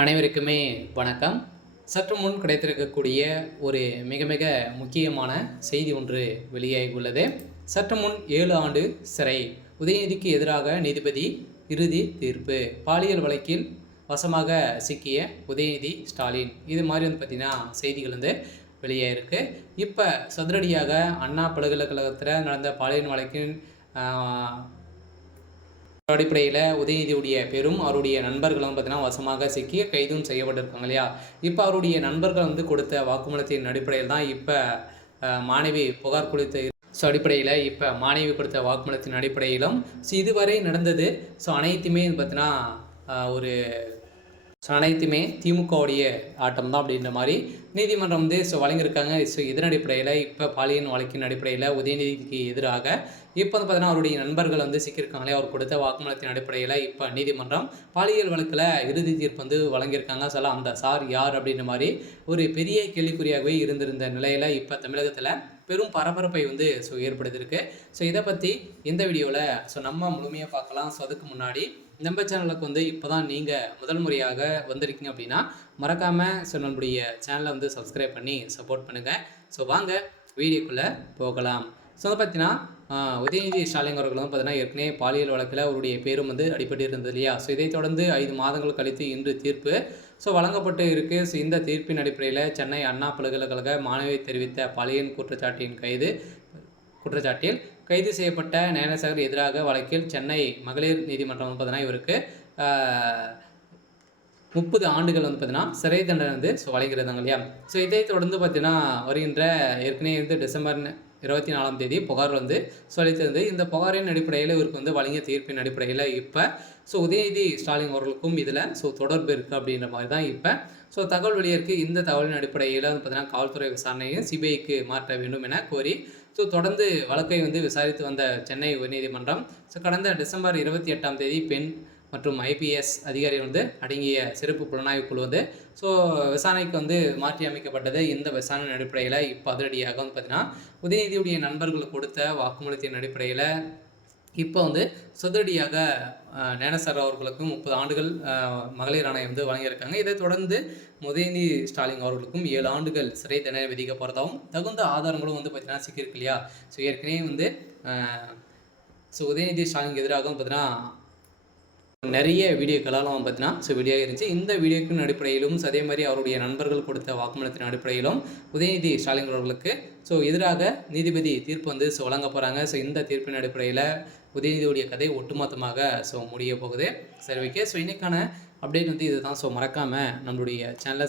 அனைவருக்குமே வணக்கம். சற்று முன் கிடைத்திருக்கக்கூடிய ஒரு மிக மிக முக்கியமான செய்தி ஒன்று வெளியாகியுள்ளது. சற்று முன் 7 ஆண்டு சிறை, உதயநிதிக்கு எதிராக நீதிபதி இறுதி தீர்ப்பு, பாலியல் வழக்கில் வசமாக சிக்கிய உதயநிதி ஸ்டாலின், இது மாதிரி பார்த்தீங்கன்னா செய்திகள் வெளியாகிருக்கு. இப்போ சதுரடியாக அண்ணா பல்கலைக்கழகத்தில் நடந்த பாலியல் வழக்கின் அடிப்படையில் உதயநிதியுடைய பெரும் அவருடைய நண்பர்களும் பார்த்தீங்கன்னா வசமாக சிக்கி கைதும் செய்யப்பட்டிருக்காங்க இல்லையா. இப்போ அவருடைய நண்பர்கள் கொடுத்த வாக்குமூலத்தின் அடிப்படையில் தான் இப்போ மாணவி புகார் கொடுத்த அடிப்படையில் இப்போ மாணவி கொடுத்த வாக்குமூலத்தின் அடிப்படையிலும் இதுவரை நடந்தது அனைத்துமே பார்த்தீங்கன்னா ஒரு அனைத்துமே திமுகவுடைய ஆட்டம் தான் அப்படின்ற மாதிரி நீதிமன்றம் வழங்கியிருக்காங்க. இதன் அடிப்படையில் இப்போ பாலியல் வழக்கின் அடிப்படையில் உதயநிதிக்கு எதிராக இப்போ பார்த்தீங்கன்னா அவருடைய நண்பர்கள் சிக்கியிருக்காங்களே, அவர் கொடுத்த வாக்குமூலத்தின் அடிப்படையில் இப்போ நீதிமன்றம் பாலியல் வழக்கில் இறுதி தீர்ப்பு வழங்கியிருக்காங்க. அந்த சார் யார் அப்படின்ற மாதிரி ஒரு பெரிய கேள்விக்குறியாகவே இருந்திருந்த நிலையில் இப்போ தமிழகத்தில் பெரும் பரபரப்பை ஏற்படுத்தியிருக்கு. இதை பற்றி இந்த வீடியோவில் நம்ம முழுமையாக பார்க்கலாம். அதுக்கு முன்னாடி நம்ம சேனலுக்கு இப்போ தான் நீங்கள் முதல் முறையாக வந்திருக்கீங்க அப்படின்னா மறக்காமல் நம்மளுடைய சேனலை சப்ஸ்கிரைப் பண்ணி சப்போர்ட் பண்ணுங்கள். வாங்க வீடியோக்குள்ளே போகலாம். பார்த்தீங்கன்னா உதயநிதி ஸ்டாலின் அவர்களும் பார்த்தீங்கன்னா ஏற்கனவே பாலியல் வழக்கில் அவருடைய பேரும் அடிபட்டு இருந்தது இல்லையா. இதை தொடர்ந்து 5 மாதங்கள் கழித்து இன்று தீர்ப்பு வழங்கப்பட்டு இருக்குது. இந்த தீர்ப்பின் அடிப்படையில் சென்னை அண்ணா பல்கலைக்கழக மாணவி தெரிவித்த பாலியல் குற்றச்சாட்டில் கைது செய்யப்பட்ட ஞானசேகர் எதிராக வழக்கில் சென்னை மகளிர் நீதிமன்றம் பார்த்தீங்கன்னா இவருக்கு 30 ஆண்டுகள் பார்த்தீங்கன்னா சிறை தண்டனை வழங்கிறதாங்க இல்லையா. இதை தொடர்ந்து பார்த்தீங்கன்னா வருகின்ற ஏற்கனவே டிசம்பர் 24ஆம் தேதி புகார் சொல்லித்திருந்தது. இந்த புகாரின் அடிப்படையில் இவருக்கு வழங்கிய தீர்ப்பின் அடிப்படையில் இப்போ உதயநிதி ஸ்டாலின் அவர்களுக்கும் இதில் தொடர்பு இருக்குது அப்படின்ற மாதிரி தான் இப்போ தகவல் வெளியிருக்கு. இந்த தகவலின் அடிப்படையில் பார்த்தீங்கன்னா காவல்துறை விசாரணையை சிபிஐக்கு மாற்ற வேண்டும் என கோரி தொடர்ந்து வழக்கை விசாரித்து வந்த சென்னை உயர்நீதிமன்றம் கடந்த டிசம்பர் 28ஆம் தேதி பெண் மற்றும் ஐபிஎஸ் அதிகாரிகள் அடங்கிய சிறப்பு புலனாய்வு குழு விசாரணைக்கு மாற்றி அமைக்கப்பட்டது. இந்த விசாரணை அடிப்படையில் இப்போ அதிரடியாக பார்த்தீங்கன்னா உதயநிதியுடைய நண்பர்கள் கொடுத்த வாக்குமூலத்தின் அடிப்படையில் இப்போ சதுரடியாக ஞானசேகர் அவர்களுக்கும் 30 ஆண்டுகள் மகளிர் ஆணையம் வழங்கியிருக்காங்க. இதை தொடர்ந்து உதயநிதி ஸ்டாலின் அவர்களுக்கும் 7 ஆண்டுகள் சிறை தண்டனை விதிக்க போகிறதாகவும் தகுந்த ஆதாரங்களும் பார்த்தீங்கன்னா சிக்கியிருக்கு இல்லையா. ஏற்கனவே உதயநிதி ஸ்டாலினுக்கு எதிராகவும் பார்த்தீங்கன்னா நிறைய வீடியோக்களாலும் பார்த்தீங்கன்னா வீடியோ இருந்துச்சு. இந்த வீடியோக்கின் அடிப்படையிலும் அதே மாதிரி அவருடைய நண்பர்கள் கொடுத்த வாக்குமூலத்தின் அடிப்படையிலும் உதயநிதி ஸ்டாலின் அவர்களுக்கு எதிராக நீதிபதி தீர்ப்பு வழங்க போகிறாங்க. இந்த தீர்ப்பின் அடிப்படையில் உதயநிதியுடைய கதை ஒட்டுமொத்தமாக முடிய போகுது. சரி, ஓகே. இன்னைக்கான அப்டேட் இதுதான். மறக்காமல் நம்மளுடைய சேனலை